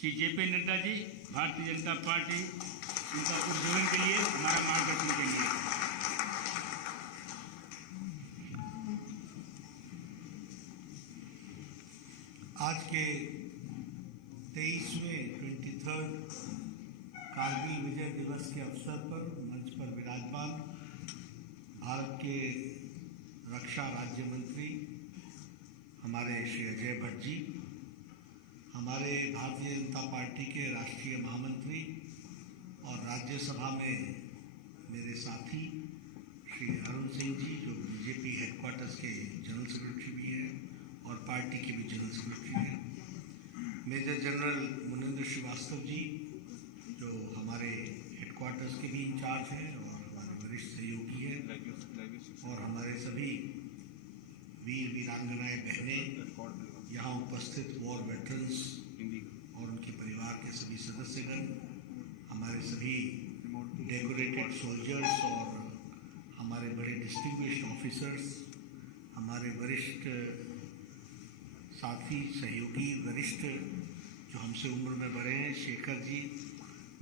Shri JP Nadda ji, Bharatiya Janata party, उनका उद्बोधन के लिए, हमारा मार्गदर्शन के लिए। आज के 23वें कारगिल विजय दिवस के अवसर पर मंच पर विराजमान भारत के रक्षा राज्य मंत्री हमारे श्री अजय भट्ट जी, हमारे भारतीय जनता पार्टी के राष्ट्रीय महामंत्री और राज्यसभा में मेरे साथी श्री अरुण सिंह जी, जो बीजेपी हेडक्वार्टर्स के जनरल सेक्रेटरी भी हैं और पार्टी के भी जनरल सेक्रेटरी हैं, मेजर जनरल मुनिंद्र श्रीवास्तव जी, जो हमारे हेडक्वार्टर्स के भी इंचार्ज हैं और हमारे वरिष्ठ सहयोगी हैं, और हमारे सभी वीर वीरांगनाएं बहनें, यहाँ उपस्थित वॉर वेटरन्स और उनके परिवार के सभी सदस्यगण, हमारे सभी डेकोरेटेड सोल्जर्स और हमारे बड़े डिस्टिंग्विश्ड ऑफिसर्स, हमारे वरिष्ठ साथी सहयोगी वरिष्ठ जो हमसे उम्र में बड़े हैं, शेखर जी,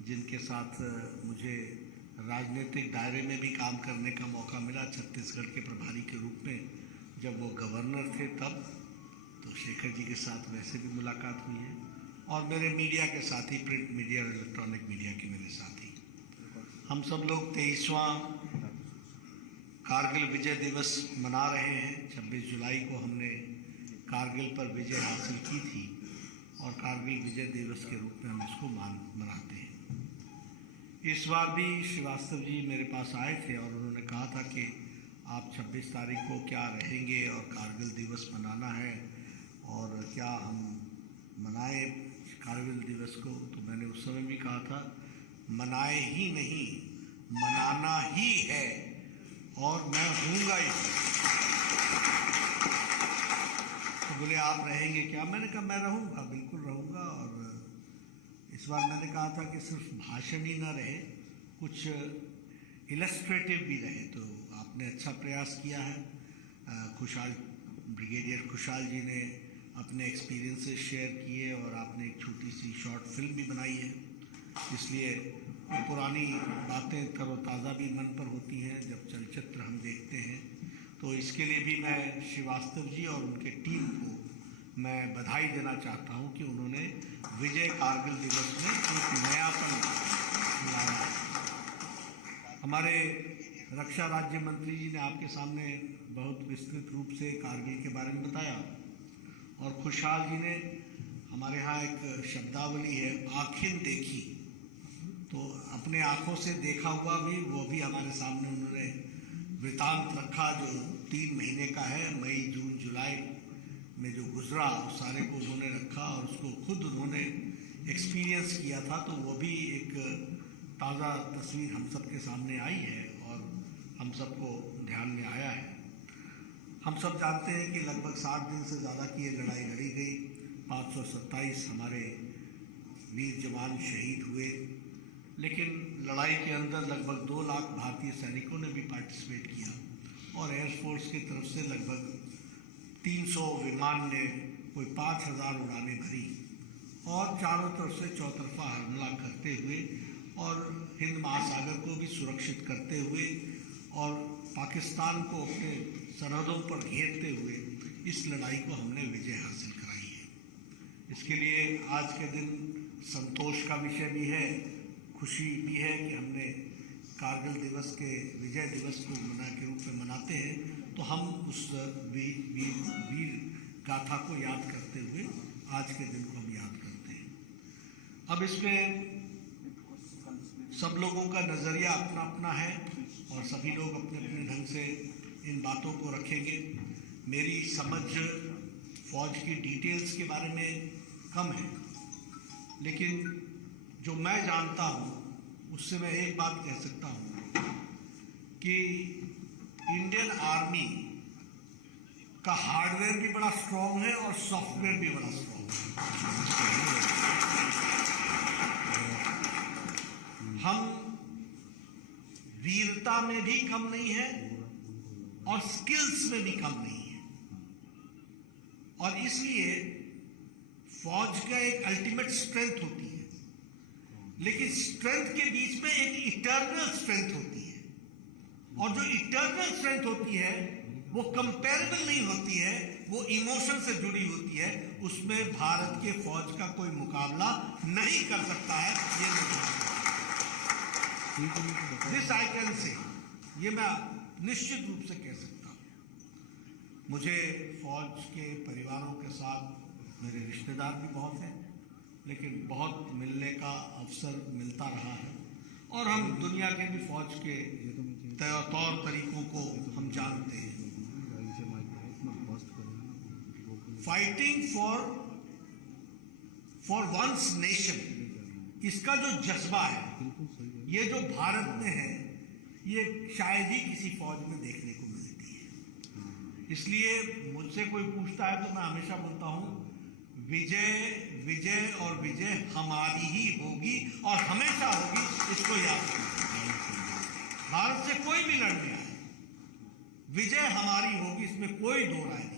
जिनके साथ मुझे राजनीतिक दायरे में भी काम करने का मौका मिला छत्तीसगढ़ के प्रभारी के रूप में, जब वो गवर्नर थे तब, तो शेखर जी के साथ वैसे भी मुलाकात हुई है, और मेरे मीडिया के साथी, प्रिंट मीडिया और इलेक्ट्रॉनिक मीडिया के मेरे साथी, हम सब लोग 23वां कारगिल विजय दिवस मना रहे हैं। 26 जुलाई को हमने कारगिल पर विजय हासिल की थी और कारगिल विजय दिवस के रूप में हम इसको मनाते हैं। इस बार भी श्रीवास्तव जी मेरे पास आए थे और उन्होंने कहा था कि आप 26 तारीख को क्या रहेंगे और कारगिल दिवस मनाना है और क्या हम मनाए कारगिल दिवस को, तो मैंने उस समय भी कहा था मनाए ही नहीं, मनाना ही है और मैं हूँगा ही। तो बोले आप रहेंगे क्या? मैंने कहा मैं रहूँगा, बिल्कुल रहूँगा। और इस बार मैंने कहा था कि सिर्फ भाषण ही ना रहे, कुछ इलस्ट्रेटिव भी रहे, तो आपने अच्छा प्रयास किया है। ब्रिगेडियर खुशहाल जी ने अपने एक्सपीरियंसेस शेयर किए और आपने एक छोटी सी शॉर्ट फिल्म भी बनाई है, इसलिए पुरानी बातें तरोताज़ा भी मन पर होती हैं जब चलचित्र हम देखते हैं। तो इसके लिए भी मैं श्रीवास्तव जी और उनके टीम को मैं बधाई देना चाहता हूं कि उन्होंने विजय कारगिल दिवस में एक नयापन लाया। हमारे रक्षा राज्य मंत्री जी ने आपके सामने बहुत विस्तृत रूप से कारगिल के बारे में बताया, और खुशहाल जी ने, हमारे यहाँ एक शब्दावली है आँखें देखी, तो अपने आँखों से देखा हुआ भी वो भी हमारे सामने उन्होंने वृतांत रखा, जो 3 महीने का है, मई जून जुलाई में जो गुजरा उस सारे को उन्होंने रखा और उसको खुद उन्होंने एक्सपीरियंस किया था, तो वो भी एक ताज़ा तस्वीर हम सब के सामने आई है और हम सबको ध्यान में आया है। हम सब जानते हैं कि लगभग 60 दिन से ज़्यादा की ये लड़ाई लड़ी गई, 527 हमारे वीर जवान शहीद हुए, लेकिन लड़ाई के अंदर लगभग 2 लाख भारतीय सैनिकों ने भी पार्टिसिपेट किया और एयरफोर्स की तरफ से लगभग 300 विमान ने कोई 5000 उड़ानें भरी और चारों तरफ से चौतरफा हमला करते हुए और हिंद महासागर को भी सुरक्षित करते हुए और पाकिस्तान को अपने सरहदों पर घेरते हुए इस लड़ाई को हमने विजय हासिल कराई है। इसके लिए आज के दिन संतोष का विषय भी है, खुशी भी है कि हमने कारगिल दिवस के विजय दिवस को मना के रूप में मनाते हैं, तो हम उस वीर गाथा को याद करते हुए आज के दिन को हम याद करते हैं। अब इसमें सब लोगों का नज़रिया अपना अपना है और सभी लोग अपने अपने ढंग से इन बातों को रखेंगे। मेरी समझ फौज की डिटेल्स के बारे में कम है, लेकिन जो मैं जानता हूँ उससे मैं एक बात कह सकता हूँ कि इंडियन आर्मी का हार्डवेयर भी बड़ा स्ट्रॉन्ग है और सॉफ्टवेयर भी बड़ा स्ट्रॉन्ग है। हम वीरता में भी कम नहीं है और स्किल्स में भी कम नहीं है, और इसलिए फौज का एक अल्टीमेट स्ट्रेंथ होती है, लेकिन स्ट्रेंथ के बीच में एक इटर्नल स्ट्रेंथ होती है, और जो इटर्नल स्ट्रेंथ होती है वो कंपेरेबल नहीं होती है, वो इमोशन से जुड़ी होती है। उसमें भारत के फौज का कोई मुकाबला नहीं कर सकता है। ये दिस आई कैन से, ये मैं निश्चित रूप से कह सकता हूं। मुझे फौज के परिवारों के साथ मेरे रिश्तेदार भी बहुत हैं, लेकिन बहुत मिलने का अवसर मिलता रहा है, और हम दुनिया के भी फौज के तौर तरीकों को हम जानते हैं। फाइटिंग फॉर वंस नेशन, इसका जो जज्बा है, ये जो भारत में है, ये शायद ही किसी फौज में देखने को मिलती है। इसलिए मुझसे कोई पूछता है तो मैं हमेशा बोलता हूं, विजय विजय और विजय हमारी ही होगी और हमेशा होगी, इसको याद रखिए। भारत से कोई भी लड़ने आए, विजय हमारी होगी, इसमें कोई दो राय नहीं।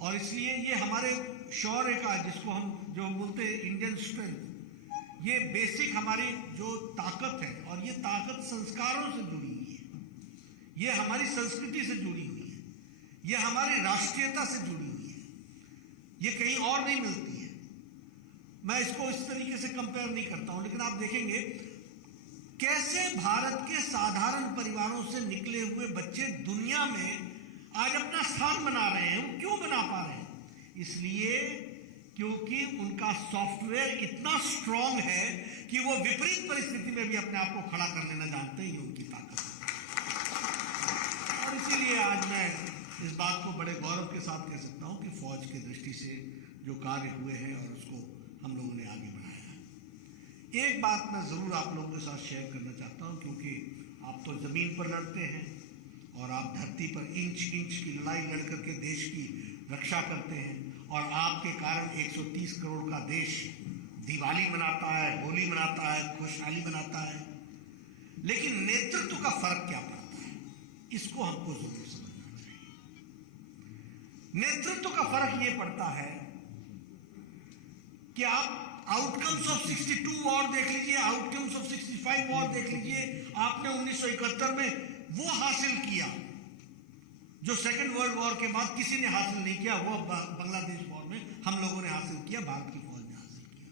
और इसलिए ये हमारे शौर्य का, जिसको हम जो बोलते हैं इंडियन स्ट्रेंथ, ये बेसिक हमारी जो ताकत है, और ये ताकत संस्कारों से जुड़ी हुई है, ये हमारी संस्कृति से जुड़ी हुई है, ये हमारी राष्ट्रीयता से जुड़ी हुई है, ये कहीं और नहीं मिलती है। मैं इसको इस तरीके से कंपेयर नहीं करता हूं, लेकिन आप देखेंगे कैसे भारत के साधारण परिवारों से निकले हुए बच्चे दुनिया में आज अपना स्थान बना रहे हैं। वो क्यों बना पा रहे हैं? इसलिए क्योंकि उनका सॉफ्टवेयर इतना स्ट्रांग है कि वो विपरीत परिस्थिति में भी अपने आप को खड़ा कर लेना जानते हैं, उनकी ताकत है। और इसीलिए आज मैं इस बात को बड़े गौरव के साथ कह सकता हूं कि फौज की दृष्टि से जो कार्य हुए हैं और उसको हम लोगों ने आगे बढ़ाया है। एक बात मैं जरूर आप लोगों के साथ शेयर करना चाहता हूं, क्योंकि आप तो जमीन पर लड़ते हैं और आप धरती पर इंच इंच की लड़ाई लड़ करके देश की रक्षा करते हैं, और आपके कारण 130 करोड़ का देश दिवाली मनाता है, होली मनाता है, खुशहाली मनाता है। लेकिन नेतृत्व का फर्क क्या पड़ता है, इसको हमको जरूर समझना चाहिए। नेतृत्व का फर्क यह पड़ता है कि आप आउटकम्स ऑफ 62 वॉर देख लीजिए, आउटकम्स ऑफ 65 वॉर देख लीजिए। आपने 1971 में वो हासिल किया जो सेकेंड वर्ल्ड वॉर के बाद किसी ने हासिल नहीं किया। वो बांग्लादेश वॉर में हम लोगों ने हासिल किया, भारत की फौज ने हासिल किया।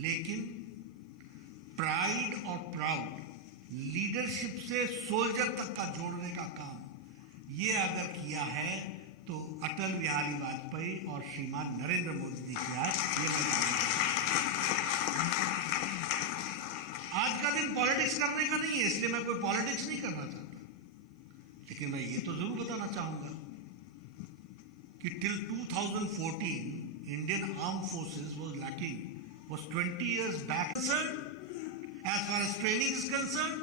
लेकिन प्राइड और प्राउड, लीडरशिप से सोल्जर तक का जोड़ने का काम ये अगर किया है तो अटल बिहारी वाजपेयी और श्रीमान नरेंद्र मोदी जी किया है। ये मैं आज का दिन पॉलिटिक्स करने का नहीं है, इसलिए मैं कोई पॉलिटिक्स नहीं करना चाहता, लेकिन मैं ये तो जरूर बताना चाहूंगा कि till 2014 Indian arm forces was 20 years back concerned as far as training is concerned।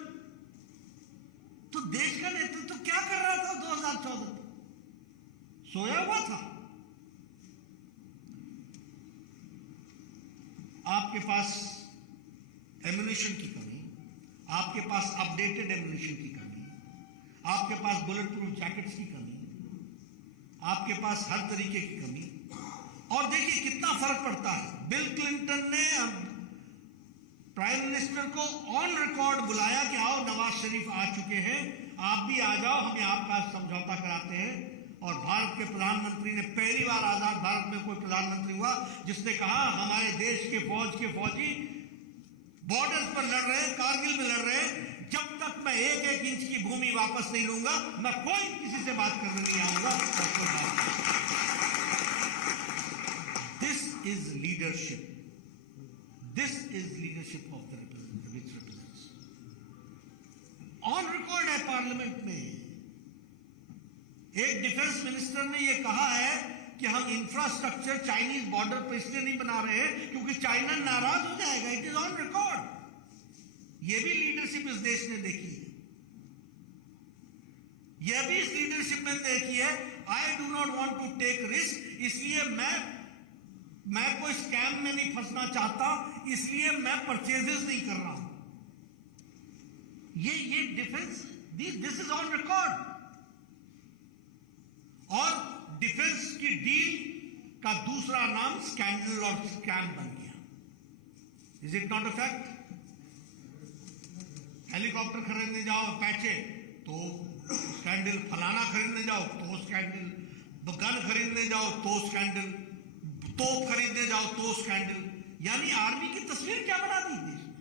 तो देश का नेतृत्व तो क्या कर रहा था 2014 तक? सोया हुआ था। आपके पास एम्युनिशन की कमी, आपके पास अपडेटेड एम्युनिशन की कमी, आपके पास बुलेट प्रूफ जैकेट्स की कमी, आपके पास हर तरीके की कमी। और देखिए कितना फर्क पड़ता है। बिल क्लिंटन ने प्राइम मिनिस्टर को ऑन रिकॉर्ड बुलाया कि आओ, नवाज शरीफ आ चुके हैं, आप भी आ जाओ, हम आपका समझौता कराते हैं। और भारत के प्रधानमंत्री ने, पहली बार आजाद भारत में कोई प्रधानमंत्री हुआ जिसने कहा हमारे देश के फौजी बॉर्डर पर लड़ रहे हैं, कारगिल में लड़ रहे हैं, जब तक मैं एक एक इंच की भूमि वापस नहीं लूंगा मैं कोई किसी से बात करने नहीं आऊंगा। This is leadership, this is leadership of the representatives. On record है पार्लियामेंट में, एक डिफेंस मिनिस्टर ने यह कहा है कि हम इंफ्रास्ट्रक्चर चाइनीज बॉर्डर पर इसलिए नहीं बना रहे हैं क्योंकि चाइना नाराज हो जाएगा। It is on record. यह भी लीडरशिप इस देश ने देखी है, यह भी इस लीडरशिप में देखी है। I do not want to take risk, इसलिए मैं कोई स्कैम में नहीं फंसना चाहता, इसलिए मैं परचेजेस नहीं कर रहा हूं। ये defence, this is on record. और डिफेंस की डील का दूसरा नाम स्कैंडल और स्कैम बन गया। Is it not a fact? Helicopter खरीदने जाओ अपैचे तो स्कैंडल, फलाना खरीदने जाओ तो स्कैंडल, गन खरीदने जाओ तो स्कैंडल, तोप खरीदने जाओ तो स्कैंडल। यानी आर्मी की तस्वीर क्या बना दी देश में।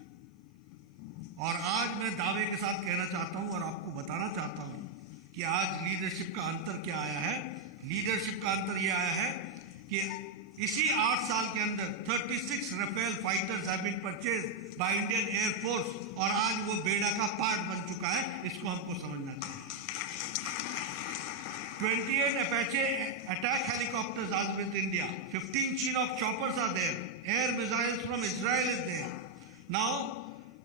और आज मैं दावे के साथ कहना चाहता हूं और आपको बताना चाहता हूं कि आज लीडरशिप का अंतर क्या आया है। लीडरशिप का अंतर यह आया है कि इसी 8 साल के अंदर 36 Rafale fighters have been purchased by Indian air force और आज वो बेड़ा का पार्ट बन चुका है। इसको हमको समझना चाहिए। 28 Apache attack helicopters are with India. 15 Chinook choppers are there. Air missiles from Israel is there. Now,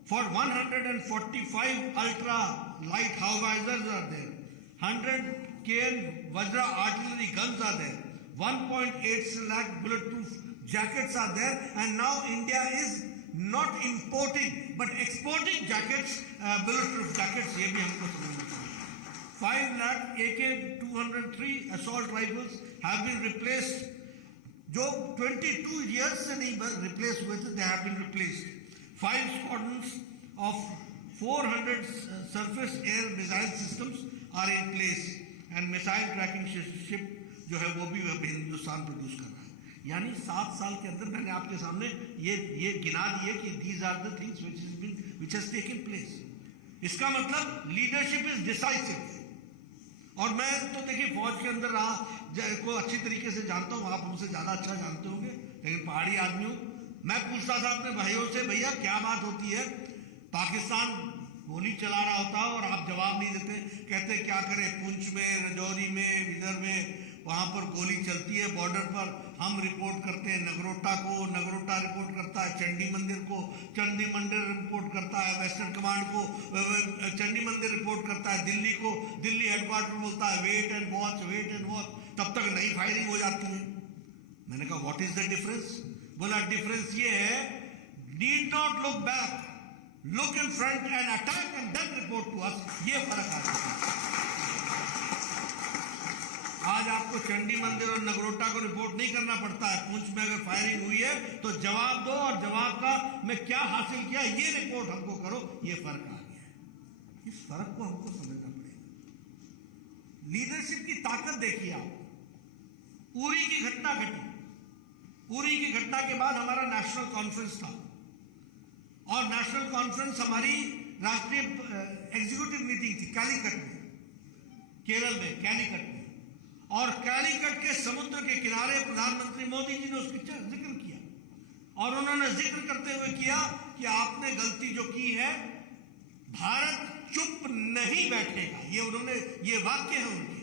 for 145 ultra light howitzers are there. 100 KN Vajra artillery guns are there. 1.8 lakh bulletproof jackets are there. And now India is not importing but exporting jackets, bulletproof jackets. ये भी हमको समझना चाहिए। 5 lakh AK-203 assault rifles have been replaced, जो 22 years से नहीं replace हुए थे, they have been replaced. 5 squadrons of 400 surface air missile systems are in place and missile tracking ship जो है वो भी हिंदुस्तान प्रोड्यूस कर रहा है। यानी 7 साल के अंदर मैंने आपके सामने ये गिना दिए कि these are the things which has taken place। इसका मतलब लीडरशिप इज डिसाइसिव। और मैं तो देखिए फौज के अंदर रहा को अच्छी तरीके से जानता हूँ, आप हमसे ज्यादा अच्छा जानते होंगे, लेकिन पहाड़ी आदमी हूँ। मैं पूछता था अपने भाइयों से, भैया क्या बात होती है, पाकिस्तान गोली चला रहा होता और आप जवाब नहीं देते, कहते क्या करें, पुंछ में, रजौरी में, विदर्भ में वहां पर गोली चलती है बॉर्डर पर, हम रिपोर्ट करते हैं नगरोटा को, नगरोटा रिपोर्ट करता है चंडी मंदिर को, चंडी मंदिर रिपोर्ट करता है वेस्टर्न कमांड को, चंडी मंदिर रिपोर्ट करता है दिल्ली को, दिल्ली हेडक्वार्टर बोलता है wait and watch, wait and watch, तब तक नई फायरिंग हो जाती है। मैंने कहा व्हाट इज द डिफरेंस? बोला डिफरेंस ये है, need not look back, look in front and attack and then report to us. ये फर्क आता है। आज आपको चंडी मंदिर और नगरोटा को रिपोर्ट नहीं करना पड़ता है, पुंछ में अगर फायरिंग हुई है तो जवाब दो और जवाब का मैं क्या हासिल किया ये रिपोर्ट हमको करो। ये फर्क आ गया है। इस फर्क को हमको समझना पड़ेगा। लीडरशिप की ताकत देखिए आप। उरी की घटना घटी, उरी की घटना के बाद हमारा नेशनल कॉन्फ्रेंस था और नेशनल कॉन्फ्रेंस हमारी राष्ट्रीय एग्जीक्यूटिव मीटिंग थी कैलीकट में, केरल में कैलीकट में। और कैलीकट के समुद्र के किनारे प्रधानमंत्री मोदी जी ने उसका जिक्र किया और उन्होंने जिक्र करते हुए किया कि आपने गलती जो की है, भारत चुप नहीं बैठेगा। ये उन्होंने, ये वाक्य है उनके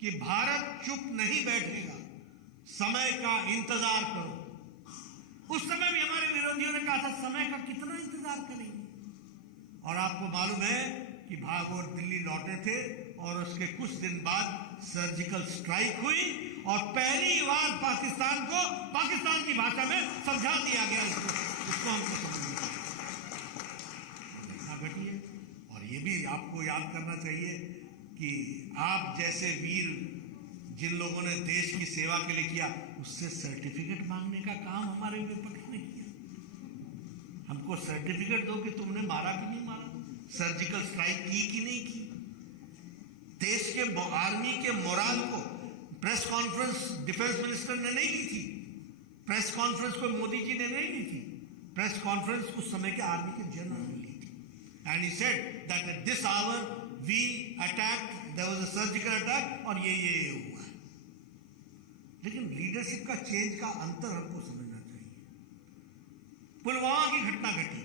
कि भारत चुप नहीं बैठेगा, समय का इंतजार करो। उस समय भी हमारे विरोधियों ने कहा था समय का कितना इंतजार करेंगे। और आपको मालूम है कि भागवत दिल्ली लौटे थे और उसके कुछ दिन बाद सर्जिकल स्ट्राइक हुई और पहली बार पाकिस्तान को पाकिस्तान की भाषा में समझा दिया गया। इसको हमको समझना घटी है। और ये भी आपको याद करना चाहिए कि आप जैसे वीर जिन लोगों ने देश की सेवा के लिए किया, उससे सर्टिफिकेट मांगने का काम हमारे विपक्ष ने किया। हमको सर्टिफिकेट दो कि तुमने मारा कि नहीं मारा, सर्जिकल स्ट्राइक की कि नहीं की। देश के आर्मी के मोराल को प्रेस कॉन्फ्रेंस डिफेंस मिनिस्टर ने नहीं की थी, प्रेस कॉन्फ्रेंस को मोदी जी ने नहीं ली थी, प्रेस कॉन्फ्रेंस उस समय के आर्मी के जनरल ने ली थी। And he said that at this hour we attacked, there was a surgical attack और ये हुआ है। लेकिन लीडरशिप का चेंज का अंतर हमको समझना चाहिए। पुलवामा की घटना घटी,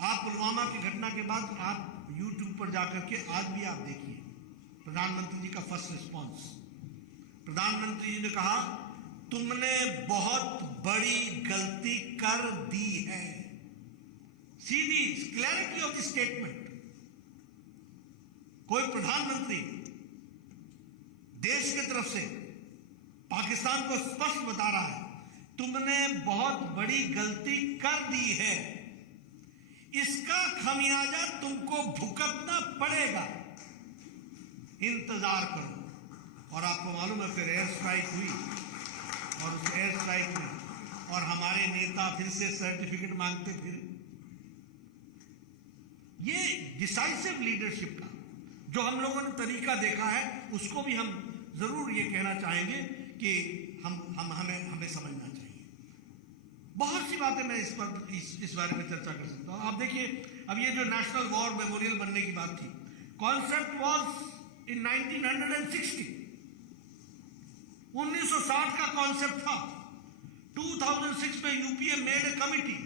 आप पुलवामा की घटना के बाद आप YouTube पर जाकर के आज भी आप देखिए प्रधानमंत्री जी का फर्स्ट रिस्पॉन्स। प्रधानमंत्री जी ने कहा तुमने बहुत बड़ी गलती कर दी है। सीधी क्लैरिटी ऑफ द स्टेटमेंट। कोई प्रधानमंत्री देश की तरफ से पाकिस्तान को स्पष्ट बता रहा है तुमने बहुत बड़ी गलती कर दी है, इसका खमियाजा तुमको भुगतना पड़ेगा, इंतजार करो। और आपको मालूम है फिर एयर स्ट्राइक हुई, और उस एयर स्ट्राइक में और हमारे नेता फिर से सर्टिफिकेट मांगते फिर। ये डिसाइसिव लीडरशिप का जो हम लोगों ने तरीका देखा है, उसको भी हम जरूर ये कहना चाहेंगे कि हमें समझना चाहिए। बहुत सी बातें मैं इस बारे में चर्चा कर सकता हूं। आप देखिए, अब ये जो नेशनल वॉर मेमोरियल बनने की बात थी, कॉन्सेप्ट वाज इन 1960, 1960 का कॉन्सेप्ट था। 2006 में UPA made a committee,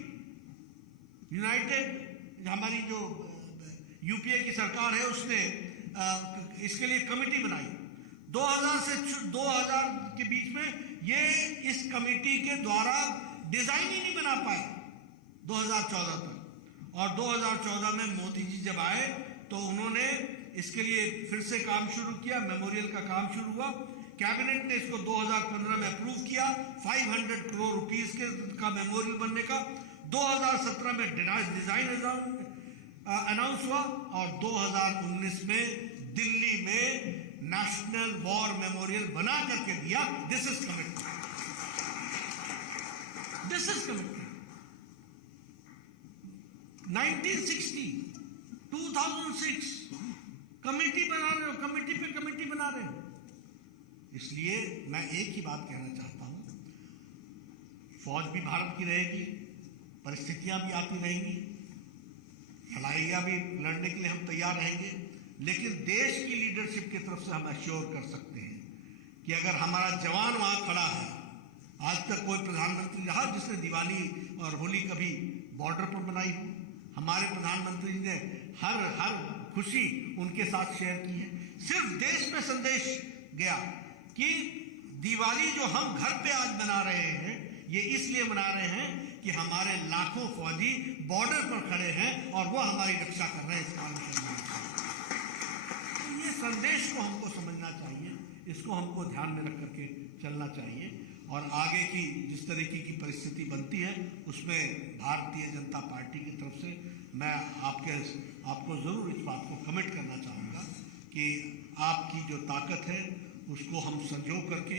United हमारी जो यूपीए की सरकार है उसने इसके लिए कमिटी बनाई। 2000 से 2000 के बीच में ये इस कमिटी के द्वारा डिजाइन ही नहीं बना पाए 2014 तक, और 2014 में मोदी जी जब आए तो उन्होंने इसके लिए फिर से काम शुरू किया, मेमोरियल का काम शुरू हुआ। कैबिनेट ने इसको 2015 में अप्रूव किया, 500 करोड़ रुपीस का मेमोरियल बनने का। 2017 में डिजाइन अनाउंस हुआ, और 2019 में दिल्ली में नेशनल वॉर मेमोरियल बना करके दिया। This is commitment, this is commitment. 1960, 2006 committee बना रहे हो, कमेटी पे कमेटी बना रहे हो। इसलिए मैं एक ही बात कहना चाहता हूं, फौज भी भारत की रहेगी, परिस्थितियां भी आती रहेंगी, लड़ाइयां भी लड़ने के लिए हम तैयार रहेंगे, लेकिन देश की लीडरशिप की तरफ से हम अश्योर कर सकते हैं कि अगर हमारा जवान वहां खड़ा है, आज तक कोई प्रधानमंत्री रहा जिसने दिवाली और होली कभी बॉर्डर पर मनाई हो? हमारे प्रधानमंत्री ने हर खुशी उनके साथ शेयर की है। सिर्फ देश में संदेश गया कि दिवाली जो हम घर पे आज मना रहे हैं, ये इसलिए मना रहे हैं कि हमारे लाखों फौजी बॉर्डर पर खड़े हैं और वो हमारी रक्षा कर रहे हैं। इस कारण ये संदेश को हमको समझना चाहिए, इसको हमको ध्यान में रख करके चलना चाहिए, और आगे की जिस तरीके की परिस्थिति बनती है उसमें भारतीय जनता पार्टी की तरफ से मैं आपको जरूर इस बात को कमिट करना चाहूँगा कि आपकी जो ताकत है उसको हम संजो करके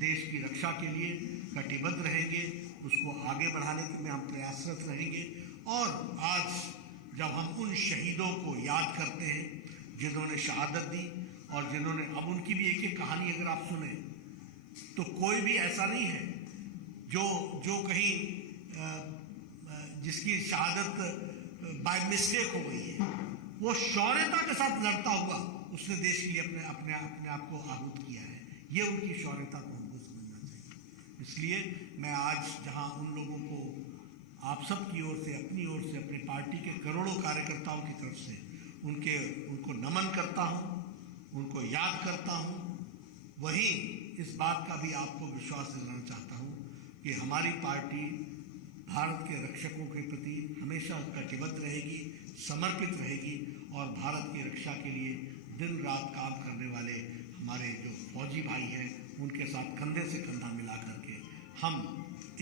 देश की रक्षा के लिए कटिबद्ध रहेंगे, उसको आगे बढ़ाने के में हम प्रयासरत रहेंगे। और आज जब हम उन शहीदों को याद करते हैं जिन्होंने शहादत दी, और जिन्होंने, अब उनकी भी एक एक कहानी अगर आप सुने तो कोई भी ऐसा नहीं है जो कहीं जिसकी शहादत बाय मिस्टेक हो गई है। वो शौर्यता के साथ लड़ता हुआ उसने देश के लिए अपने आप को आहूत किया है। ये उनकी शौर्यता को हमको समझना चाहिए। इसलिए मैं आज जहां उन लोगों को आप सब की ओर से, अपनी ओर से, अपनी पार्टी के करोड़ों कार्यकर्ताओं की तरफ से उनको नमन करता हूं, उनको याद करता हूं, वहीं इस बात का भी आपको विश्वास दिलाना चाहता हूं कि हमारी पार्टी भारत के रक्षकों के प्रति हमेशा कटिबद्ध रहेगी, समर्पित रहेगी, और भारत की रक्षा के लिए दिन रात काम करने वाले हमारे जो फौजी भाई हैं उनके साथ कंधे से कंधा मिला करके हम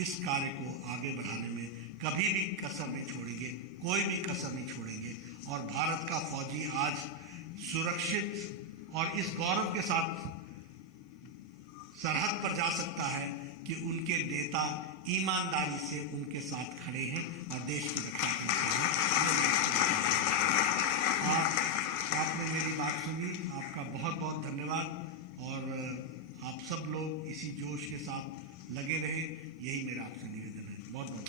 इस कार्य को आगे बढ़ाने में कभी भी कसर नहीं छोड़ेंगे, कोई भी कसर नहीं छोड़ेंगे। और भारत का फौजी आज सुरक्षित और इस गौरव के साथ सरहद पर जा सकता है कि उनके नेता ईमानदारी से उनके साथ खड़े हैं और देश की रक्षा करते हैं। आपने मेरी बात सुनी, आपका बहुत बहुत धन्यवाद, और आप सब लोग इसी जोश के साथ लगे रहे, यही मेरा आपसे निवेदन है। बहुत बहुत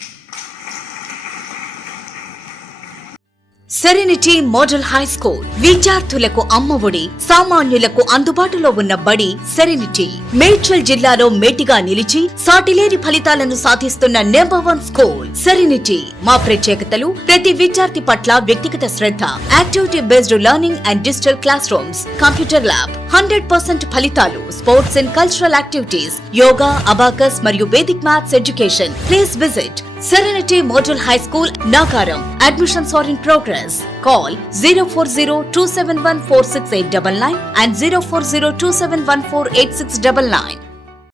సెరెనిటీ మోడల్ హై స్కూల్ విద్యార్థులకు అమ్మఒడి, సామాన్యులకు అందుబాటులో ఉన్న బడి సెరెనిటీ. మేడ్చల్ జిల్లాలో మేటిగా నిలిచి సాటిలేని ఫలితాలను సాధిస్తున్న నంబర్ 1 స్కూల్ సెరెనిటీ. మా ప్రత్యేకతలు ప్రతి విద్యార్థి పట్ల వ్యక్తిగత శ్రద్ధ, activity based learning and digital classrooms, computer lab, 100% ఫలితాలు, sports and cultural activities, yoga, abacus మరియు Vedic maths education. Please visit Serenity Model High School, Nagaram. Admissions are in progress. Call 040-271-46899 and 040-271-48699.